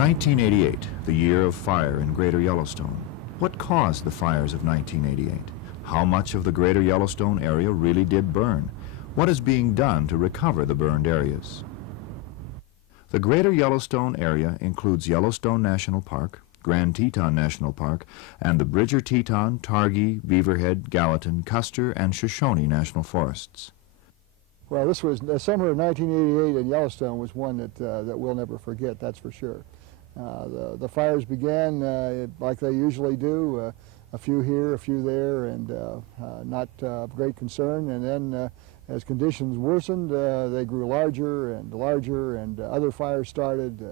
1988, the year of fire in Greater Yellowstone. What caused the fires of 1988? How much of the Greater Yellowstone area really did burn? What is being done to recover the burned areas? The Greater Yellowstone Area includes Yellowstone National Park, Grand Teton National Park, and the Bridger-Teton, Targhee, Beaverhead, Gallatin, Custer, and Shoshone National Forests. Well, this was the summer of 1988 in Yellowstone was one that we'll never forget, that's for sure. The fires began like they usually do, a few here, a few there, and not of great concern. And then as conditions worsened, they grew larger, and other fires started,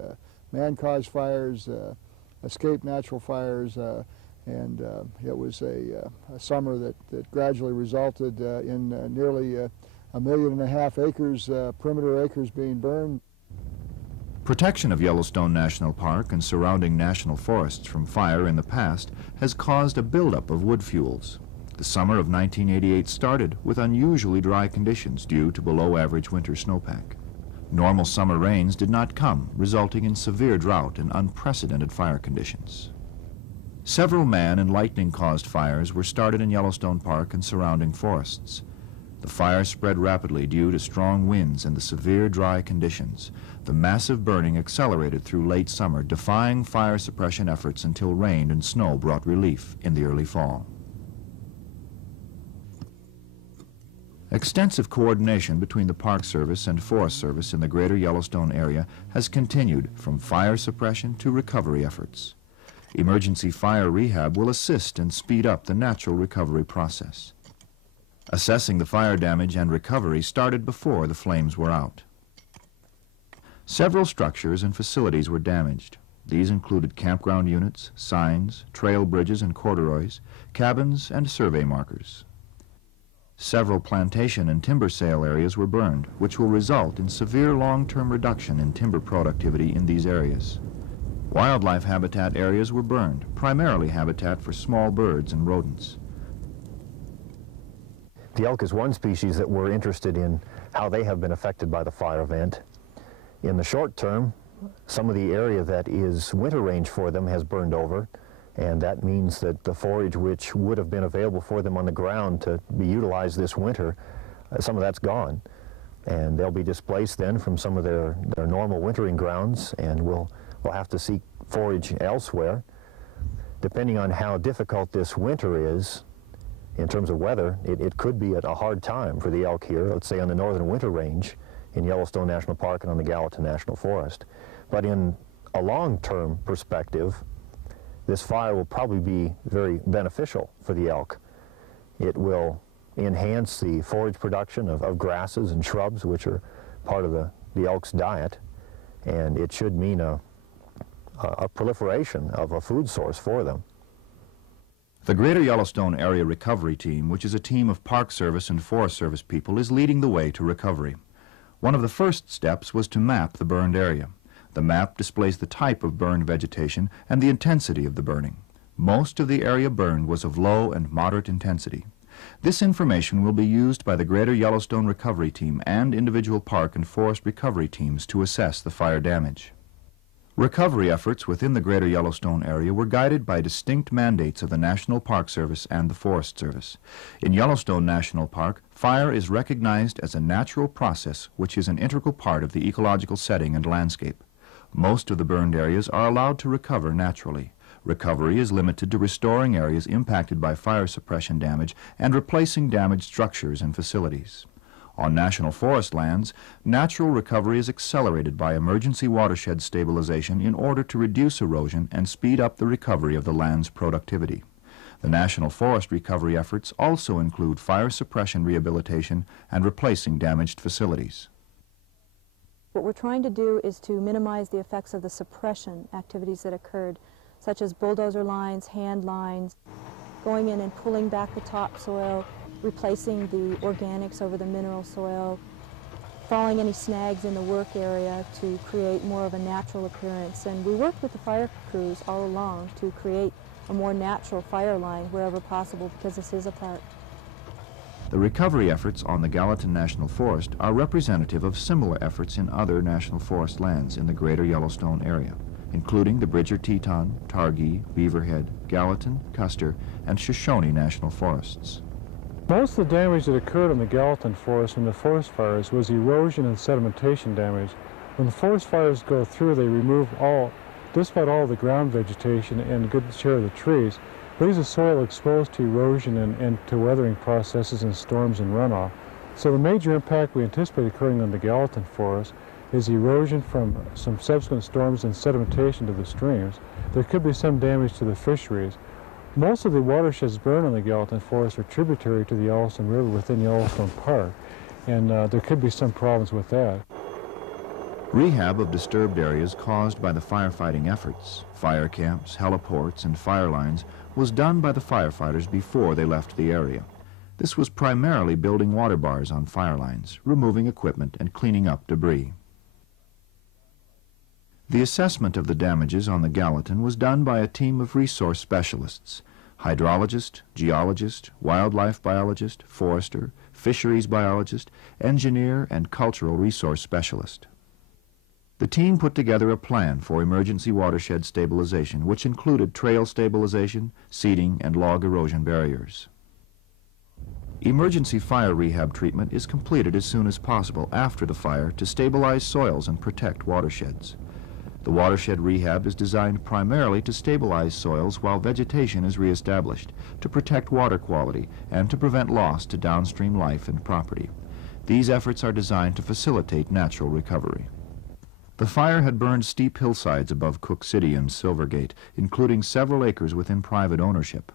man-caused fires, escaped natural fires, and it was a summer that gradually resulted in nearly 1.5 million acres, perimeter acres being burned. Protection of Yellowstone National Park and surrounding national forests from fire in the past has caused a buildup of wood fuels. The summer of 1988 started with unusually dry conditions due to below-average winter snowpack. Normal summer rains did not come, resulting in severe drought and unprecedented fire conditions. Several man- and lightning-caused fires were started in Yellowstone Park and surrounding forests. The fire spread rapidly due to strong winds and the severe dry conditions. The massive burning accelerated through late summer, defying fire suppression efforts until rain and snow brought relief in the early fall. Extensive coordination between the Park Service and Forest Service in the Greater Yellowstone Area has continued from fire suppression to recovery efforts. Emergency fire rehab will assist and speed up the natural recovery process. Assessing the fire damage and recovery started before the flames were out. Several structures and facilities were damaged. These included campground units, signs, trail bridges and corduroys, cabins, and survey markers. Several plantation and timber sale areas were burned, which will result in severe long-term reduction in timber productivity in these areas. Wildlife habitat areas were burned, primarily habitat for small birds and rodents. The elk is one species that we're interested in how they have been affected by the fire event. In the short term, some of the area that is winter range for them has burned over, and that means that the forage which would have been available for them on the ground to be utilized this winter, some of that's gone. And they'll be displaced then from some of their normal wintering grounds, and we'll have to seek forage elsewhere. Depending on how difficult this winter is, in terms of weather, it could be a hard time for the elk here, let's say on the northern winter range in Yellowstone National Park and on the Gallatin National Forest. But in a long-term perspective, this fire will probably be very beneficial for the elk. It will enhance the forage production of grasses and shrubs, which are part of the elk's diet, and it should mean a proliferation of a food source for them. The Greater Yellowstone Area Recovery Team, which is a team of Park Service and Forest Service people, is leading the way to recovery. One of the first steps was to map the burned area. The map displays the type of burned vegetation and the intensity of the burning. Most of the area burned was of low and moderate intensity. This information will be used by the Greater Yellowstone Recovery Team and individual park and forest recovery teams to assess the fire damage. Recovery efforts within the Greater Yellowstone Area were guided by distinct mandates of the National Park Service and the Forest Service. In Yellowstone National Park, fire is recognized as a natural process which is an integral part of the ecological setting and landscape. Most of the burned areas are allowed to recover naturally. Recovery is limited to restoring areas impacted by fire suppression damage and replacing damaged structures and facilities. On national forest lands, natural recovery is accelerated by emergency watershed stabilization in order to reduce erosion and speed up the recovery of the land's productivity. The national forest recovery efforts also include fire suppression rehabilitation and replacing damaged facilities. What we're trying to do is to minimize the effects of the suppression activities that occurred, such as bulldozer lines, hand lines, going in and pulling back the topsoil, replacing the organics over the mineral soil, following any snags in the work area to create more of a natural appearance. And we worked with the fire crews all along to create a more natural fire line wherever possible, because this is a park. The recovery efforts on the Gallatin National Forest are representative of similar efforts in other national forest lands in the Greater Yellowstone Area. including the Bridger Teton, Targhee, Beaverhead, Gallatin, Custer, and Shoshone National Forests. Most of the damage that occurred in the Gallatin forest from the forest fires was erosion and sedimentation damage. When the forest fires go through, they remove just about all the ground vegetation and a good share of the trees, leaves the soil exposed to erosion and to weathering processes and storms and runoff. So the major impact we anticipate occurring on the Gallatin forest is erosion from some subsequent storms and sedimentation to the streams. There could be some damage to the fisheries. Most of the watersheds burned in the Gallatin forest are tributary to the Yellowstone River within Yellowstone Park, and there could be some problems with that. Rehab of disturbed areas caused by the firefighting efforts, fire camps, heliports, and fire lines, was done by the firefighters before they left the area. This was primarily building water bars on fire lines, removing equipment, and cleaning up debris. The assessment of the damages on the Gallatin was done by a team of resource specialists: hydrologist, geologist, wildlife biologist, forester, fisheries biologist, engineer, and cultural resource specialist. The team put together a plan for emergency watershed stabilization, which included trail stabilization, seeding, and log erosion barriers. Emergency fire rehab treatment is completed as soon as possible after the fire to stabilize soils and protect watersheds. The watershed rehab is designed primarily to stabilize soils while vegetation is reestablished, to protect water quality, and to prevent loss to downstream life and property. These efforts are designed to facilitate natural recovery. The fire had burned steep hillsides above Cook City and Silvergate, including several acres within private ownership.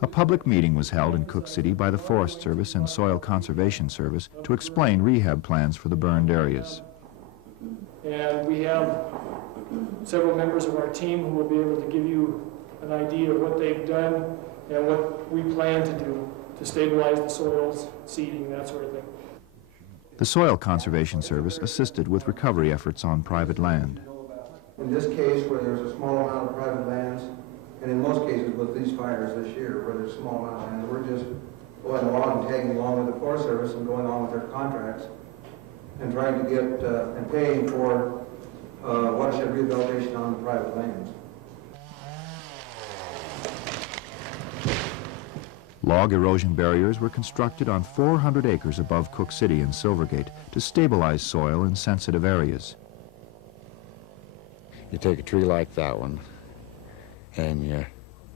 A public meeting was held in Cook City by the Forest Service and Soil Conservation Service to explain rehab plans for the burned areas. And we have several members of our team who will be able to give you an idea of what they've done and what we plan to do to stabilize the soils, seeding, that sort of thing. The Soil Conservation Service assisted with recovery efforts on private land. In this case, where there's a small amount of private lands, and in most cases with these fires this year, where there's a small amount of land, we're just going along and tagging along with the Forest Service and going along with their contracts and trying to get and paying for watershed rehabilitation on the private lands. Log erosion barriers were constructed on 400 acres above Cook City and Silvergate to stabilize soil in sensitive areas. You take a tree like that one and you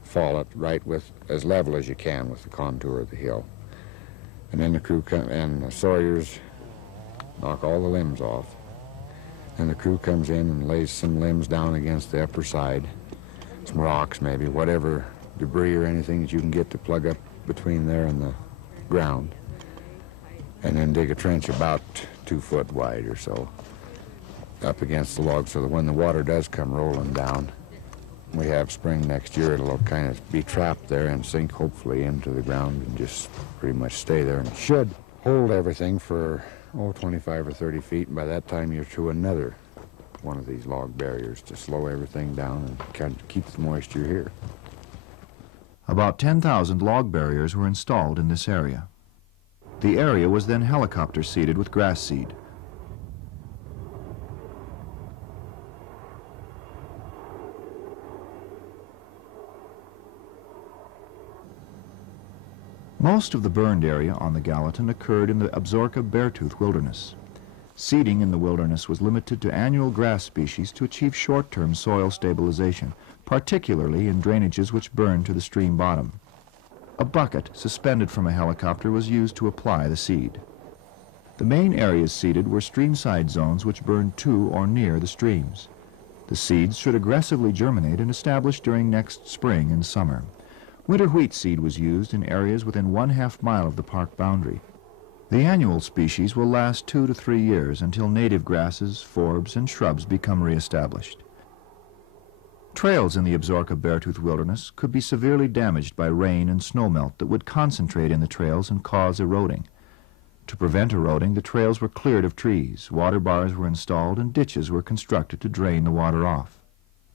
fall it right with as level as you can with the contour of the hill. And then the crew and the sawyers knock all the limbs off. And the crew comes in and lays some limbs down against the upper side, some rocks maybe, whatever debris or anything that you can get to plug up between there and the ground, and then dig a trench about 2 foot wide or so up against the log so that when the water does come rolling down, we have spring next year, it'll kind of be trapped there and sink hopefully into the ground and just pretty much stay there, and it should hold everything for 25 or 30 feet, and by that time you're to another one of these log barriers to slow everything down and kind of keep the moisture here. About 10,000 log barriers were installed in this area. The area was then helicopter seeded with grass seed. Most of the burned area on the Gallatin occurred in the Absaroka-Beartooth Wilderness. Seeding in the wilderness was limited to annual grass species to achieve short-term soil stabilization, particularly in drainages which burned to the stream bottom. A bucket suspended from a helicopter was used to apply the seed. The main areas seeded were streamside zones which burned to or near the streams. The seeds should aggressively germinate and establish during next spring and summer. Winter wheat seed was used in areas within 1/2 mile of the park boundary. The annual species will last 2 to 3 years until native grasses, forbs, and shrubs become reestablished. Trails in the Absaroka-Beartooth Wilderness could be severely damaged by rain and snowmelt that would concentrate in the trails and cause eroding. To prevent eroding, the trails were cleared of trees, water bars were installed, and ditches were constructed to drain the water off.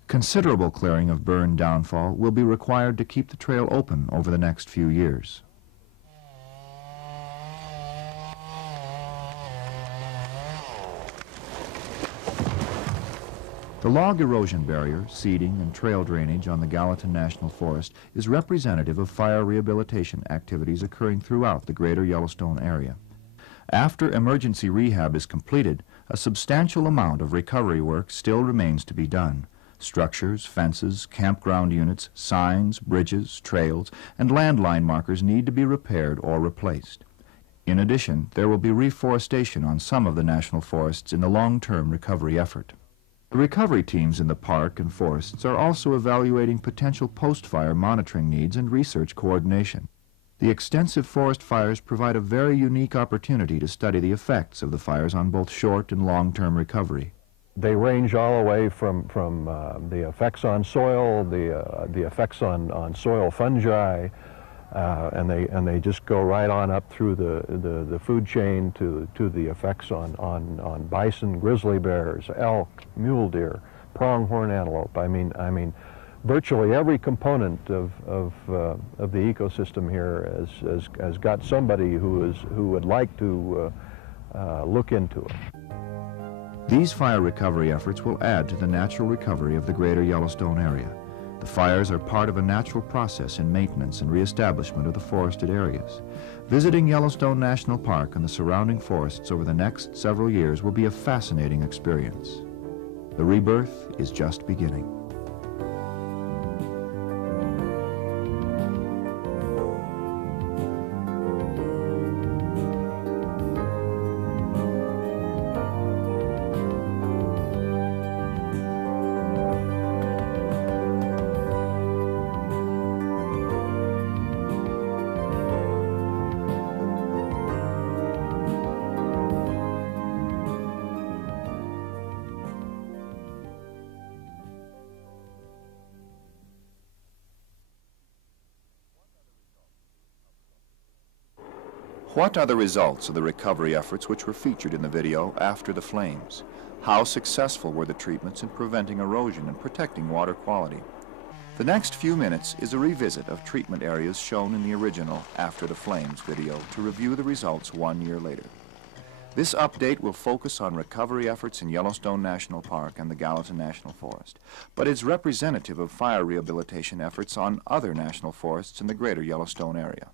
Considerable clearing of burn downfall will be required to keep the trail open over the next few years. The log erosion barrier, seeding, and trail drainage on the Gallatin National Forest is representative of fire rehabilitation activities occurring throughout the Greater Yellowstone Area. After emergency rehab is completed, a substantial amount of recovery work still remains to be done. Structures, fences, campground units, signs, bridges, trails, and landline markers need to be repaired or replaced. In addition, there will be reforestation on some of the national forests in the long-term recovery effort. The recovery teams in the park and forests are also evaluating potential post-fire monitoring needs and research coordination. The extensive forest fires provide a very unique opportunity to study the effects of the fires on both short and long-term recovery. They range all the way from the effects on soil, the effects on soil fungi, and they just go right on up through the food chain to the effects on bison, grizzly bears, elk, mule deer, pronghorn antelope. I mean, virtually every component of the ecosystem here has got somebody who would like to look into it. These fire recovery efforts will add to the natural recovery of the Greater Yellowstone Area. The fires are part of a natural process in maintenance and reestablishment of the forested areas. Visiting Yellowstone National Park and the surrounding forests over the next several years will be a fascinating experience. The rebirth is just beginning. What are the results of the recovery efforts which were featured in the video after the flames? How successful were the treatments in preventing erosion and protecting water quality? The next few minutes is a revisit of treatment areas shown in the original After the Flames video to review the results 1 year later. This update will focus on recovery efforts in Yellowstone National Park and the Gallatin National Forest, but is representative of fire rehabilitation efforts on other national forests in the Greater Yellowstone Area.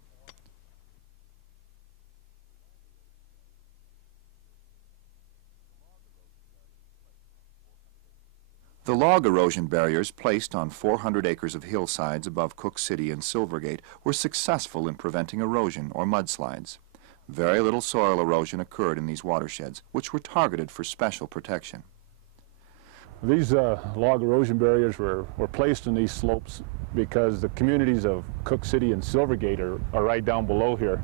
The log erosion barriers placed on 400 acres of hillsides above Cook City and Silvergate were successful in preventing erosion or mudslides. Very little soil erosion occurred in these watersheds, which were targeted for special protection. These log erosion barriers were placed in these slopes because the communities of Cook City and Silvergate are right down below here.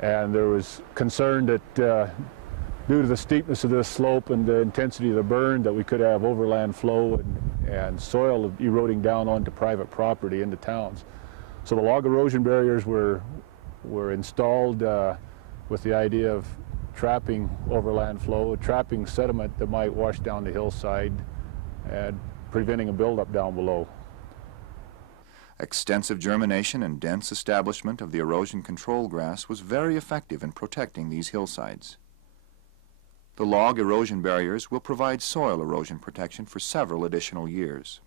And there was concern that due to the steepness of this slope and the intensity of the burn, that we could have overland flow and soil eroding down onto private property into towns. So the log erosion barriers were installed with the idea of trapping overland flow, trapping sediment that might wash down the hillside and preventing a buildup down below. Extensive germination and dense establishment of the erosion control grass was very effective in protecting these hillsides. The log erosion barriers will provide soil erosion protection for several additional years.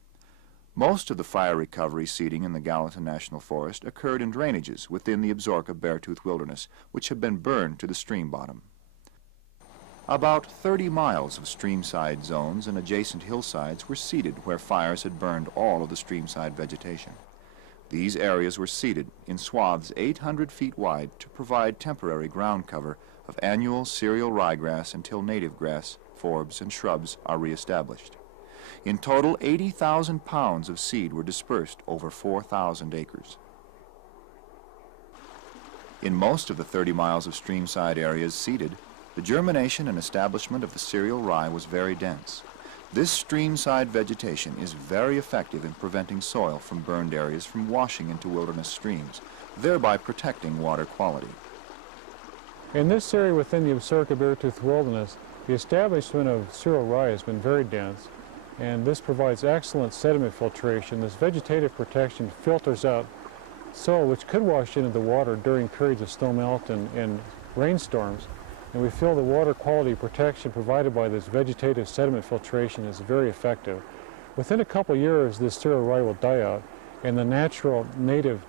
Most of the fire recovery seeding in the Gallatin National Forest occurred in drainages within the Absaroka-Beartooth Wilderness, which had been burned to the stream bottom. About 30 miles of streamside zones and adjacent hillsides were seeded where fires had burned all of the streamside vegetation. These areas were seeded in swaths 800 feet wide to provide temporary ground cover of annual cereal ryegrass until native grass, forbs, and shrubs are reestablished. In total, 80,000 pounds of seed were dispersed over 4,000 acres. In most of the 30 miles of streamside areas seeded, the germination and establishment of the cereal rye was very dense. This streamside vegetation is very effective in preventing soil from burned areas from washing into wilderness streams, thereby protecting water quality. In this area within the Absaroka-Beartooth Wilderness, the establishment of cereal rye has been very dense, and this provides excellent sediment filtration. This vegetative protection filters out soil which could wash into the water during periods of snow melt and rainstorms, and we feel the water quality protection provided by this vegetative sediment filtration is very effective. Within a couple years, this cereal rye will die out, and the natural native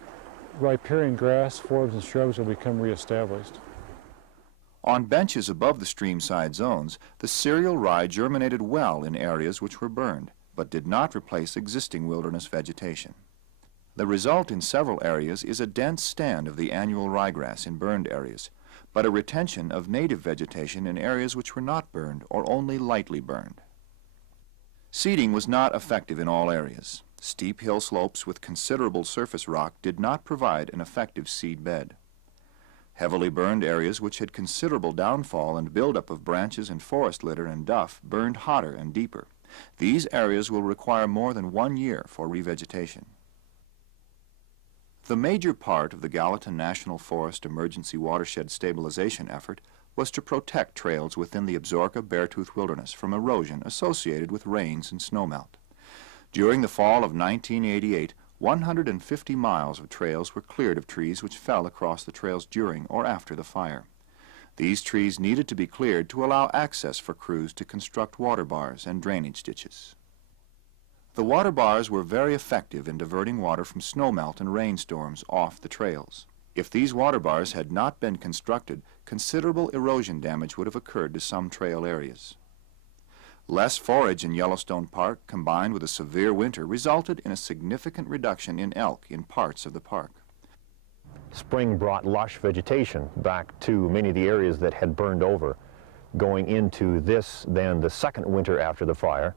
riparian grass, forbs, and shrubs will become reestablished. On benches above the streamside zones, the cereal rye germinated well in areas which were burned, but did not replace existing wilderness vegetation. The result in several areas is a dense stand of the annual ryegrass in burned areas, but a retention of native vegetation in areas which were not burned or only lightly burned. Seeding was not effective in all areas. Steep hill slopes with considerable surface rock did not provide an effective seed bed. Heavily burned areas which had considerable downfall and buildup of branches and forest litter and duff burned hotter and deeper. These areas will require more than 1 year for revegetation. The major part of the Gallatin National Forest Emergency Watershed Stabilization effort was to protect trails within the Absaroka-Beartooth Wilderness from erosion associated with rains and snowmelt. During the fall of 1988, 150 miles of trails were cleared of trees which fell across the trails during or after the fire. These trees needed to be cleared to allow access for crews to construct water bars and drainage ditches. The water bars were very effective in diverting water from snowmelt and rainstorms off the trails. If these water bars had not been constructed, considerable erosion damage would have occurred to some trail areas. Less forage in Yellowstone Park combined with a severe winter resulted in a significant reduction in elk in parts of the park. Spring brought lush vegetation back to many of the areas that had burned over. Going into this, then the second winter after the fire,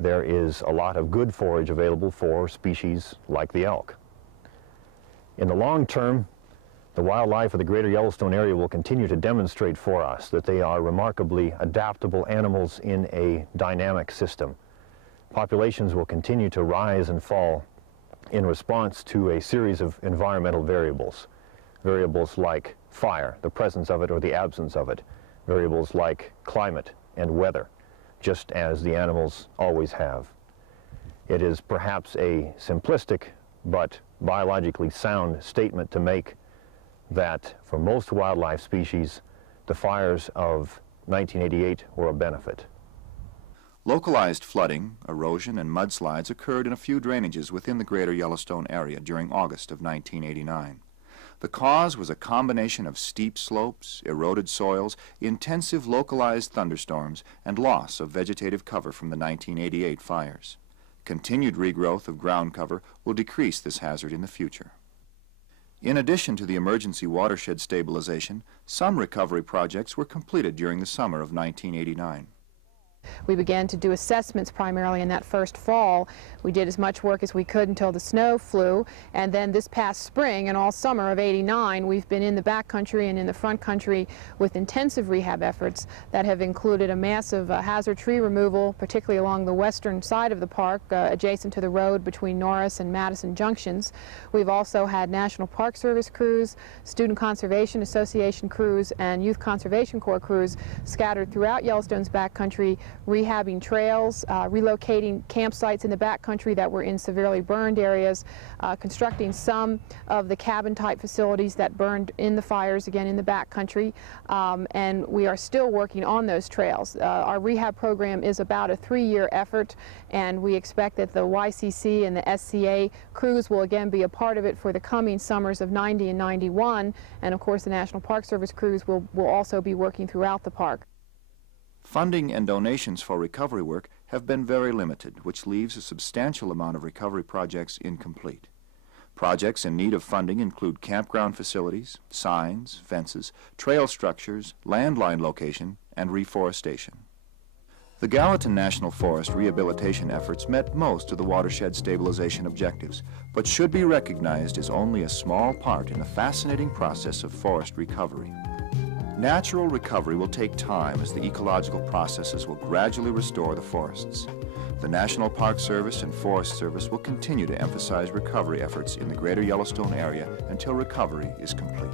there is a lot of good forage available for species like the elk. In the long term, the wildlife of the Greater Yellowstone area will continue to demonstrate for us that they are remarkably adaptable animals in a dynamic system. Populations will continue to rise and fall in response to a series of environmental variables. Variables like fire, the presence of it or the absence of it. Variables like climate and weather, just as the animals always have. It is perhaps a simplistic but biologically sound statement to make that for most wildlife species, the fires of 1988 were a benefit. Localized flooding, erosion, and mudslides occurred in a few drainages within the Greater Yellowstone area during August of 1989. The cause was a combination of steep slopes, eroded soils, intensive localized thunderstorms, and loss of vegetative cover from the 1988 fires. Continued regrowth of ground cover will decrease this hazard in the future. In addition to the emergency watershed stabilization, some recovery projects were completed during the summer of 1989. We began to do assessments primarily in that first fall. We did as much work as we could until the snow flew, and then this past spring and all summer of '89 we've been in the back country and in the front country with intensive rehab efforts that have included a massive hazard tree removal, particularly along the western side of the park adjacent to the road between Norris and Madison Junctions. We've also had National Park Service crews, Student Conservation Association crews, and Youth Conservation Corps crews scattered throughout Yellowstone's back country, rehabbing trails, relocating campsites in the backcountry that were in severely burned areas, constructing some of the cabin-type facilities that burned in the fires, again in the backcountry, and we are still working on those trails. Our rehab program is about a 3-year effort, and we expect that the YCC and the SCA crews will again be a part of it for the coming summers of '90 and '91, and of course the National Park Service crews will also be working throughout the park. Funding and donations for recovery work have been very limited, which leaves a substantial amount of recovery projects incomplete. Projects in need of funding include campground facilities, signs, fences, trail structures, landline location, and reforestation. The Gallatin National Forest rehabilitation efforts met most of the watershed stabilization objectives, but should be recognized as only a small part in the fascinating process of forest recovery. Natural recovery will take time as the ecological processes will gradually restore the forests. The National Park Service and Forest Service will continue to emphasize recovery efforts in the Greater Yellowstone area until recovery is complete.